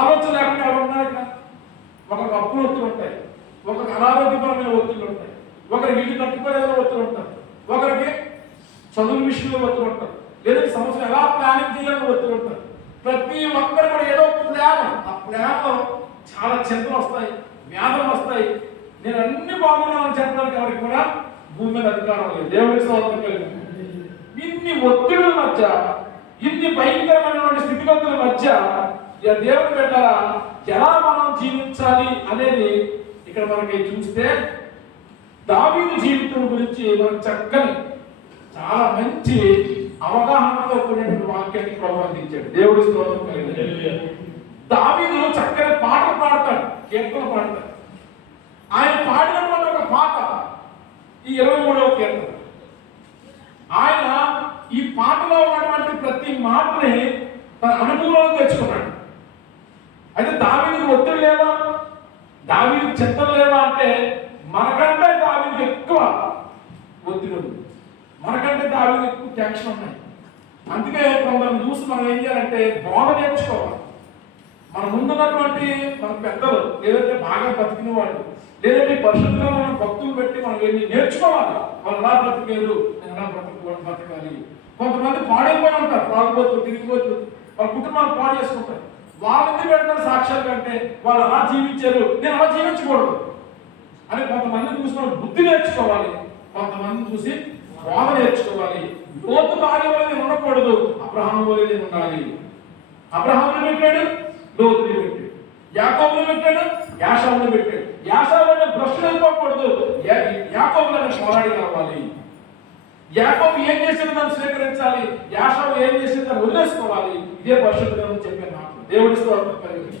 ఆలోచన లేకుండా ఎవరు ఉన్నారు ఇక్కడ? ఒకరికి అప్పులు ఒత్తులు ఉంటాయి, ఒకరికి అనారోగ్యపరమైన ఒత్తిళ్ళు ఉంటాయి, ఒకరికి ఇల్లు కట్టుకోలేదని ఒత్తులు ఉంటారు, ఒకరికి చదువు విషయంలో ఒత్తులు ఉంటారు, లేదంటే సంవత్సరం ఎలా ప్లానింగ్ చేయాలని ఒత్తులు ఉంటారు. ప్రతి ఒక్కరు కూడా ఏదో ప్లాన్, ఆ ప్లాన్లో చాలా చింతలు వస్తాయి, వ్యాధులు వస్తాయి. నేను అన్ని బాగున్నానని చెప్పడానికి ఎవరికి కూడా భూమి మీద అధికారం లేదు. దేవుడి స్తోత్రం కలిగింది. ఇన్ని ఒత్తిడుల మధ్య, ఇన్ని భయంకరమైనటువంటి స్థితిగతుల మధ్య దేవుడు పెట్టారా ఎలా మనం జీవించాలి అనేది ఇక్కడ మనకి చూస్తే దావీదు జీవితం గురించి మనం చక్కని చాలా మంచి అవగాహనతో కూడినటువంటి వాక్యాన్ని ప్రబోధించాడు. దేవుడి స్తోత్రం కలిగింది. దావీదు చక్కని పాటలు పాడతాడు, కీర్తన పాడతాడు. ఆయన పాడినటువంటి ఒక పాట ఈ 23వ కీర్తన. ఆయన ఈ పాటలో ఉన్నటువంటి ప్రతి మాటని తన అనుభవంలో తెచ్చుకున్నాడు. అయితే దావీదుకి ఒత్తిడి లేవా, దావీదుకి చింతలు లేవా అంటే మనకంటే దావీదుకి ఎక్కువ ఒత్తిడి ఉంది, మనకంటే దావీదుకి ఎక్కువ టెన్షన్ ఉన్నాయి. అందుకే కొందరు చూసి మనం ఏం చేయాలంటే బోధ నేర్చుకోవాలి. మన ముందున్నటువంటి మన పెద్దలు, లేదంటే బాగా బతికిన వాళ్ళు, లేదంటే పరిశుద్ధమైన భక్తులు పెట్టి మనం ఏమి నేర్చుకోవాలి. వాళ్ళు ఎలా బ్రతికేరు, నేను ఎలా బ్రతకాలి. కొంతమంది పాడైపోయి ఉంటారు, తాగుబోతులు, తిరిగిపోతులు, వాళ్ళ కుటుంబాలు పాడు చేసుకుంటారు. వాళ్ళకి పెట్టిన సాక్ష్యాలు కంటే వాళ్ళు అలా జీవించారు, నేను అలా జీవించకూడదు అని కొంతమంది చూసిన బుద్ధి నేర్చుకోవాలి, కొంతమంది చూసి బోధ నేర్చుకోవాలి. లోతు భార్య వల్ల నేను ఉండకూడదు, అబ్రహాము వల్ల నేను ఉండాలి. అబ్రహాముని పెట్టాడు, లోతుని పెట్టాడు, యాకోబుని పెట్టాడు, యాషావుని పెట్టాడు. యాషావుని భ్రష్టులు అయిపోకూడదు, యాకోబులను పోరాడి కావాలి. యాకోబు ఏం చేసిందో దాన్ని స్వీకరించాలి, యాషావు ఏం చేసిందో దాన్ని వదిలేసుకోవాలి. ఇదే పరిశుద్ధంగా చెప్పే నాకు దేవుడి స్తోత్రం కలిగింది.